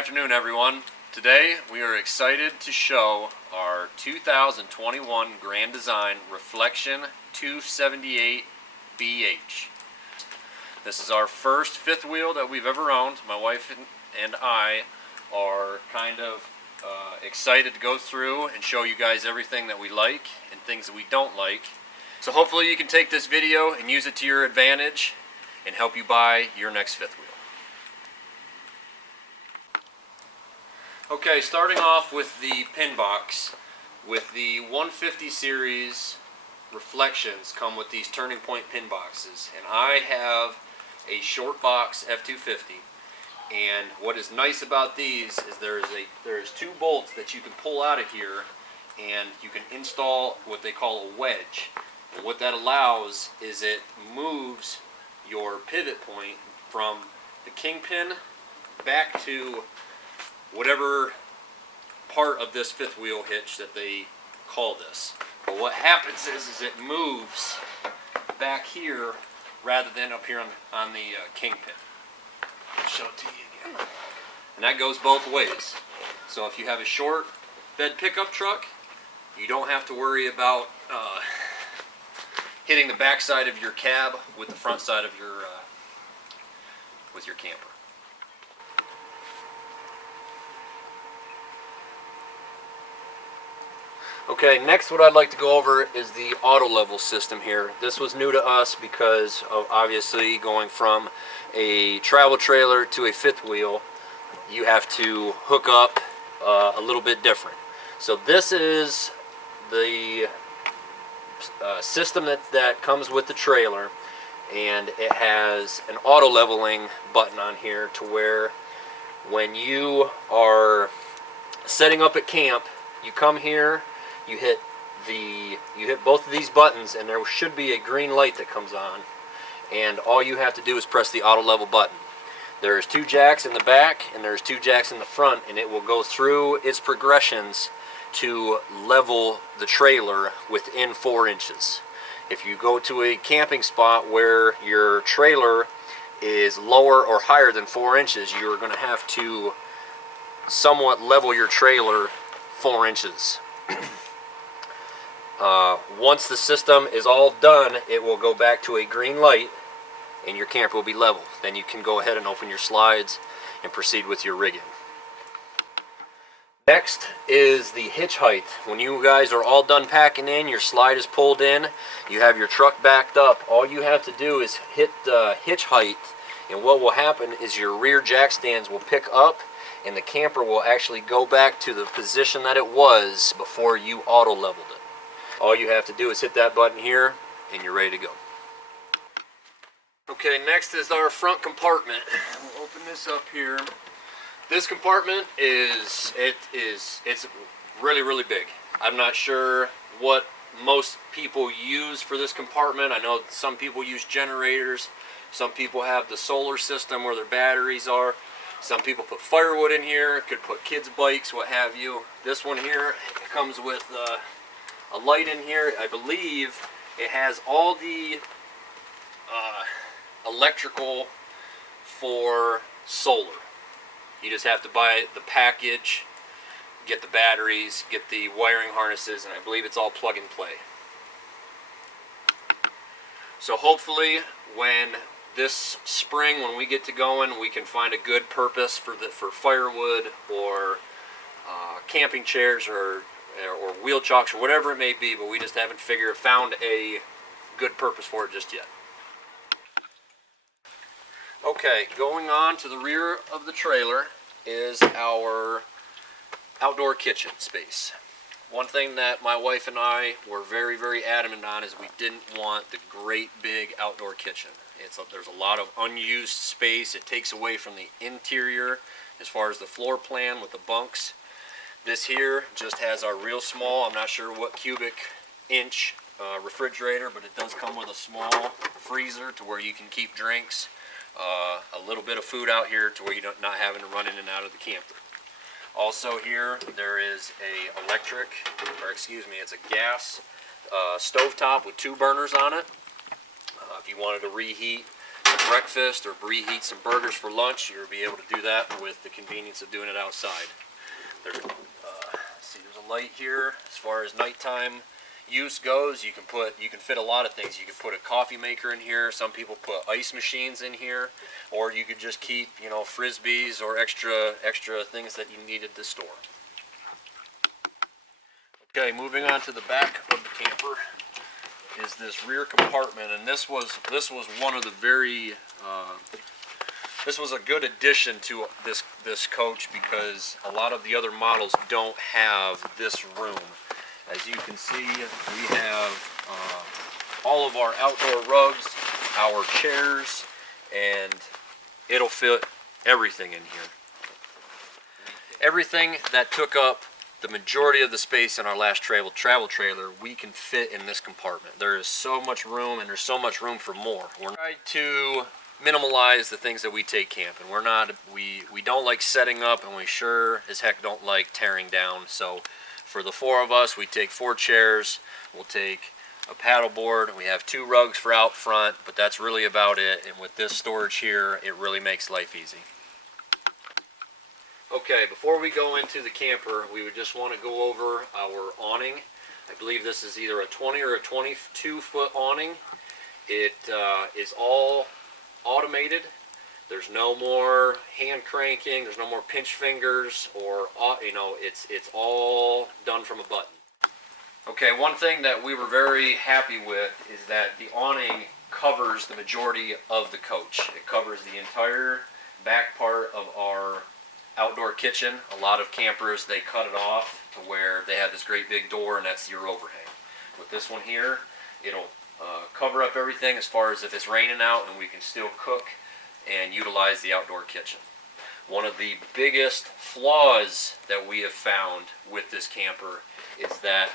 afternoon, everyone. Today we are excited to show our 2021 Grand Design Reflection 278 BH. This is our first fifth wheel that we've ever owned. My wife and I are kind of excited to go through and show you guys everything that we like and things that we don't like. So hopefully you can take this video and use it to your advantage and help you buy your next fifth wheel. Okay, starting off with the pin box. With the 150 series Reflections come with these turning point pin boxes, and I have a short box F250. And what is nice about these is there's two bolts that you can pull out of here, and you can install what they call a wedge. And what that allows is it moves your pivot point from the kingpin back to whatever part of this fifth wheel hitch that they call this. But what happens is it moves back here rather than up here on the kingpin. I'll show it to you again. And that goes both ways. So if you have a short bed pickup truck, you don't have to worry about hitting the back side of your cab with the front side of your camper. Okay, next what I'd like to go over is the auto level system here. This was new to us because of obviously going from a travel trailer to a fifth wheel. You have to hook up a little bit different. So this is the system that comes with the trailer, and it has an auto leveling button on here to where when you are setting up at camp, you come here, you hit both of these buttons, and there should be a green light that comes on, and all you have to do is press the auto level button. There's two jacks in the back and there's two jacks in the front, and it will go through its progressions to level the trailer within 4 inches. If you go to a camping spot where your trailer is lower or higher than 4 inches, you're going to have to somewhat level your trailer 4 inches. Once the system is all done, it will go back to a green light and your camper will be level. Then you can go ahead and open your slides and proceed with your rigging. Next is the hitch height. When you guys are all done packing in, your slide is pulled in, you have your truck backed up, all you have to do is hit the hitch height, and what will happen is your rear jack stands will pick up and the camper will actually go back to the position that it was before you auto leveled it. All you have to do is hit that button here and you're ready to go. Okay, next is our front compartment. We'll open this up here. This compartment it's really big. I'm not sure what most people use for this compartment. I know some people use generators. Some people have the solar system where their batteries are. Some people put firewood in here, could put kids' bikes, what have you. This one here comes with a light in here. I believe it has all the electrical for solar. You just have to buy the package, get the batteries, get the wiring harnesses, and I believe it's all plug and play. So hopefully when this spring, when we get to going, we can find a good purpose for firewood or camping chairs or wheel chocks or whatever it may be, but we just haven't found a good purpose for it just yet. Okay, going on to the rear of the trailer is our outdoor kitchen space. One thing that my wife and I were very adamant on is we didn't want the great big outdoor kitchen. There's a lot of unused space. It takes away from the interior as far as the floor plan with the bunks. This here just has our real small, I'm not sure what cubic inch refrigerator, but it does come with a small freezer to where you can keep drinks, a little bit of food out here to where you're not having to run in and out of the camper. Also here there is it's a gas stovetop with 2 burners on it. If you wanted to reheat breakfast or reheat some burgers for lunch, you'll be able to do that with the convenience of doing it outside. There's, see, there's a light here. As far as nighttime use goes, you can fit a lot of things. You can put a coffee maker in here. Some people put ice machines in here, or you could just keep, you know, frisbees or extra things that you needed to store. Okay, moving on to the back of the camper is this rear compartment, and this was one of the very this was a good addition to this coach, because a lot of the other models don't have this room. As you can see, we have all of our outdoor rugs, our chairs, and it'll fit everything in here. Everything that took up the majority of the space in our last travel trailer, we can fit in this compartment. There is so much room, and there's so much room for more. We're trying to minimalize the things that we take camping. We don't like setting up, and we sure as heck don't like tearing down. So for the 4 of us, we take 4 chairs, we'll take a paddle board, we have 2 rugs for out front, but that's really about it. And with this storage here, it really makes life easy. Okay, before we go into the camper, we would just want to go over our awning. I believe this is either a 20 or a 22-foot awning. It is all automated. There's no more hand cranking. There's no more pinch fingers, or it's all done from a button. Okay, one thing that we were very happy with is that the awning covers the majority of the coach. It covers the entire back part of our outdoor kitchen. A lot of campers, they cut it off to where they have this great big door, and that's your overhang. With this one here, it'll cover up everything as far as if it's raining out, and we can still cook and utilize the outdoor kitchen. One of the biggest flaws that we have found with this camper is that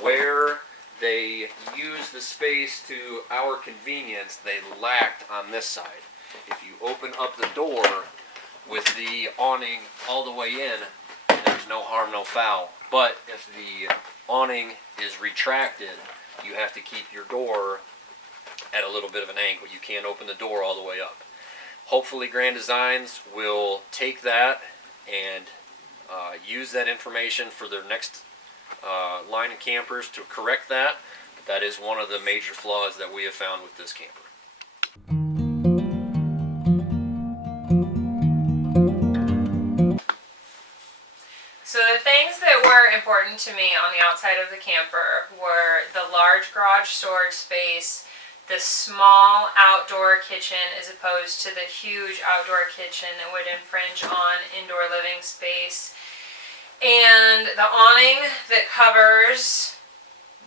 where they use the space to our convenience, they lacked on this side. If you open up the door with the awning all the way in, there's no harm, no foul. But if the awning is retracted, you have to keep your door at a little bit of an angle. You can't open the door all the way up. Hopefully Grand Designs will take that and use that information for their next line of campers to correct that. But that is one of the major flaws that we have found with this camper. So the things that were important to me on the outside of the camper were the large garage storage space, the small outdoor kitchen as opposed to the huge outdoor kitchen that would infringe on indoor living space, and the awning that covers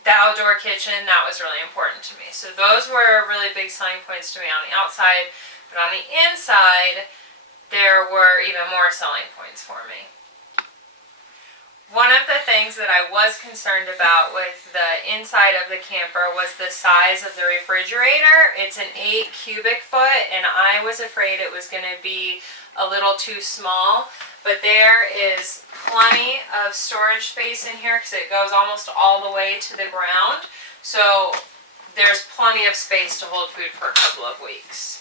the outdoor kitchen. That was really important to me. So those were really big selling points to me on the outside, but on the inside there were even more selling points for me. One of the things that I was concerned about with the inside of the camper was the size of the refrigerator. It's an 8 cubic foot, and I was afraid it was going to be a little too small. But there is plenty of storage space in here because it goes almost all the way to the ground. So there's plenty of space to hold food for a couple of weeks.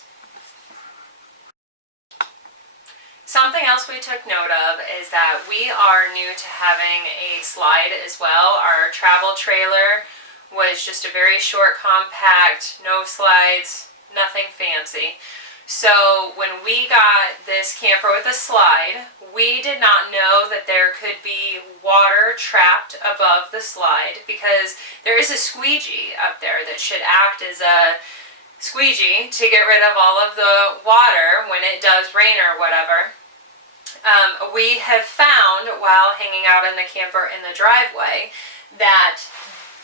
Something else we took note of is that we are new to having a slide as well. Our travel trailer was just a very short, compact, no slides, nothing fancy. So when we got this camper with a slide, we did not know that there could be water trapped above the slide, because there is a squeegee up there that should act as a squeegee to get rid of all of the water when it does rain or whatever. We have found while hanging out in the camper in the driveway that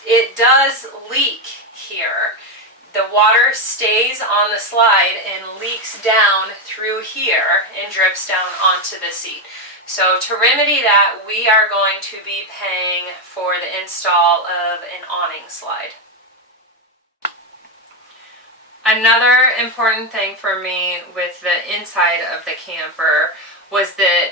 it does leak here. The water stays on the slide and leaks down through here and drips down onto the seat. So to remedy that, we are going to be paying for the install of an awning slide. Another important thing for me with the inside of the camper was that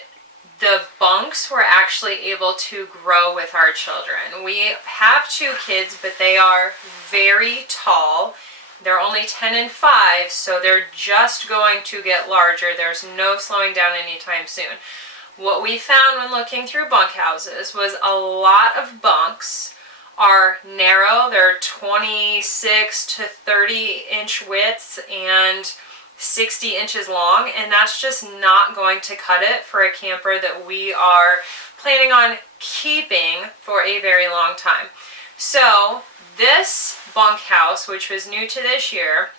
the bunks were actually able to grow with our children. We have 2 kids, but they are very tall They're only 10 and 5, so they're just going to get larger. There's no slowing down anytime soon. What we found when looking through bunkhouses was a lot of bunks are narrow. They're 26 to 30 inch widths and 60 inches long, and that's just not going to cut it for a camper that we are planning on keeping for a very long time. So this bunkhouse, which was new to this year,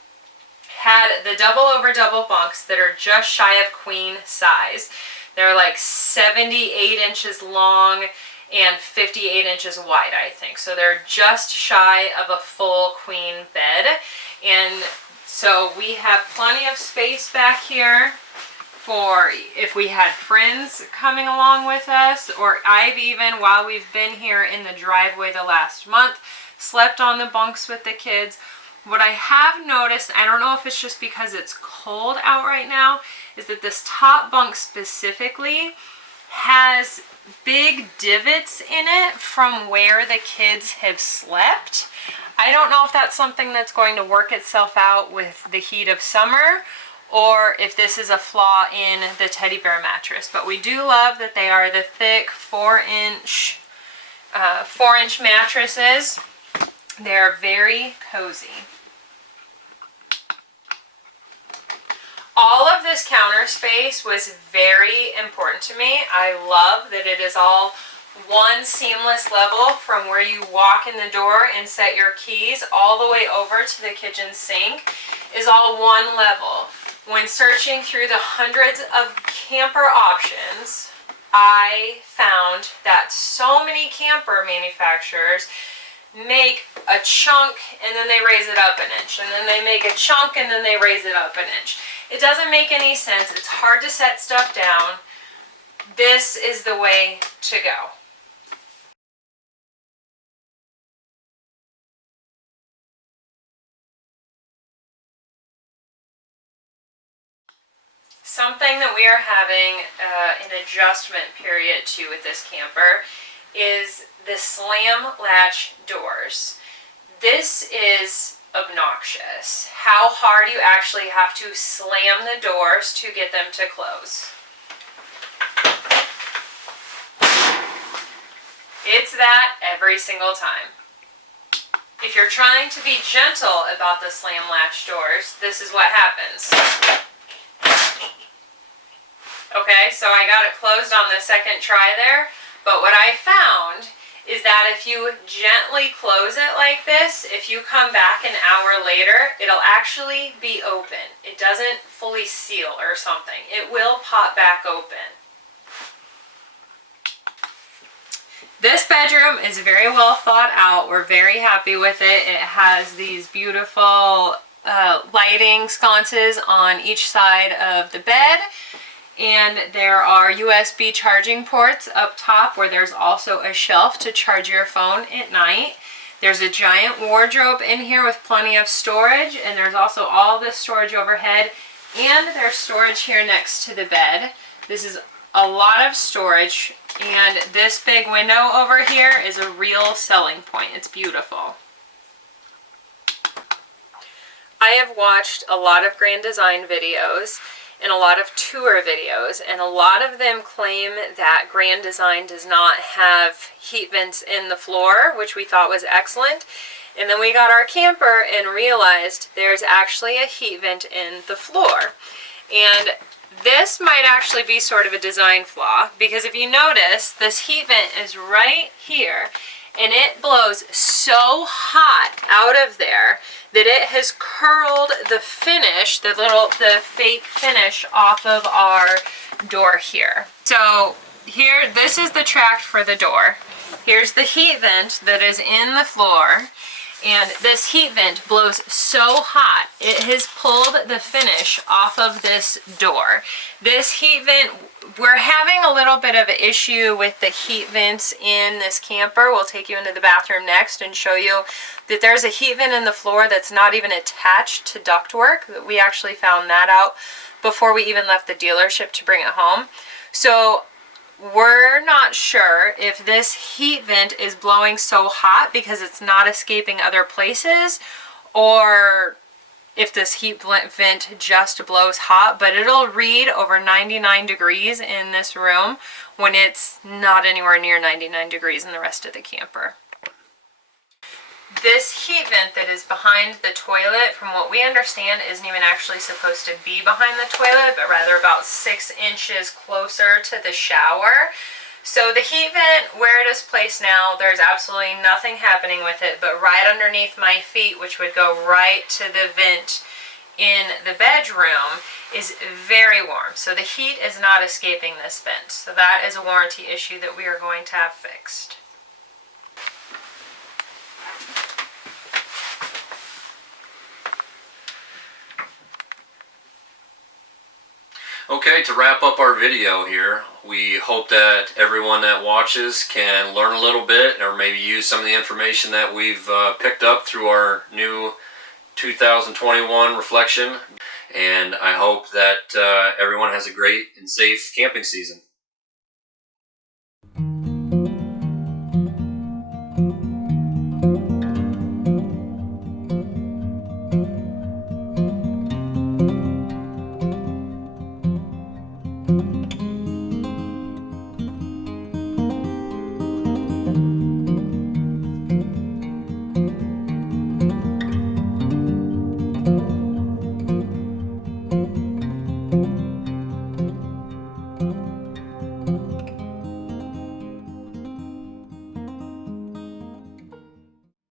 had the double over double bunks that are just shy of queen size. They're like 78 inches long and 58 inches wide, I think. So they're just shy of a full queen bed. And so we have plenty of space back here for if we had friends coming along with us, or I've even, while we've been here in the driveway the last month, slept on the bunks with the kids. What I have noticed, I don't know if it's just because it's cold out right now, is that this top bunk specifically has big divots in it from where the kids have slept. I don't know if that's something that's going to work itself out with the heat of summer, or if this is a flaw in the teddy bear mattress. But we do love that they are the thick 4-inch mattresses. They're very cozy. All of this counter space was very important to me. I love that it is all one seamless level from where you walk in the door and set your keys all the way over to the kitchen sink is all one level. When searching through the hundreds of camper options, I found that so many camper manufacturers make a chunk and then they raise it up an inch, and then they make a chunk and then they raise it up an inch. It doesn't make any sense. It's hard to set stuff down. This is the way to go. Something that we are having an adjustment period to with this camper is the slam latch doors. This is obnoxious. How hard you actually have to slam the doors to get them to close. It's that every single time. If you're trying to be gentle about the slam latch doors, this is what happens. Okay, so I got it closed on the second try there, but what I found is that if you gently close it like this, if you come back an hour later, it'll actually be open. It doesn't fully seal or something. It will pop back open. This bedroom is very well thought out. We're very happy with it. It has these beautiful lighting sconces on each side of the bed. And there are USB charging ports up top where there's also a shelf to charge your phone at night. There's a giant wardrobe in here with plenty of storage, and there's also all this storage overhead, and there's storage here next to the bed. This is a lot of storage, and this big window over here is a real selling point. It's beautiful. I have watched a lot of Grand Design videos and a lot of tour videos, and a lot of them claim that Grand Design does not have heat vents in the floor, which we thought was excellent. And then we got our camper and realized there's actually a heat vent in the floor. And this might actually be sort of a design flaw, because if you notice, this heat vent is right here, and it blows so hot out of there that it has curled the finish, the fake finish off of our door here. So here, this is the track for the door. Here's the heat vent that is in the floor, and this heat vent blows so hot, it has pulled the finish off of this door. This heat vent, we're having a little bit of an issue with the heat vents in this camper. We'll take you into the bathroom next and show you that there's a heat vent in the floor that's not even attached to ductwork. We actually found that out before we even left the dealership to bring it home. So we're not sure if this heat vent is blowing so hot because it's not escaping other places, or if this heat vent just blows hot, but it'll read over 99 degrees in this room when it's not anywhere near 99 degrees in the rest of the camper. This heat vent that is behind the toilet, from what we understand, isn't even actually supposed to be behind the toilet, but rather about 6 inches closer to the shower. So the heat vent, where it is placed now, there's absolutely nothing happening with it, but right underneath my feet, which would go right to the vent in the bedroom, is very warm. So the heat is not escaping this vent. So that is a warranty issue that we are going to have fixed. Okay, to wrap up our video here, we hope that everyone that watches can learn a little bit or maybe use some of the information that we've picked up through our new 2021 reflection. And I hope that everyone has a great and safe camping season.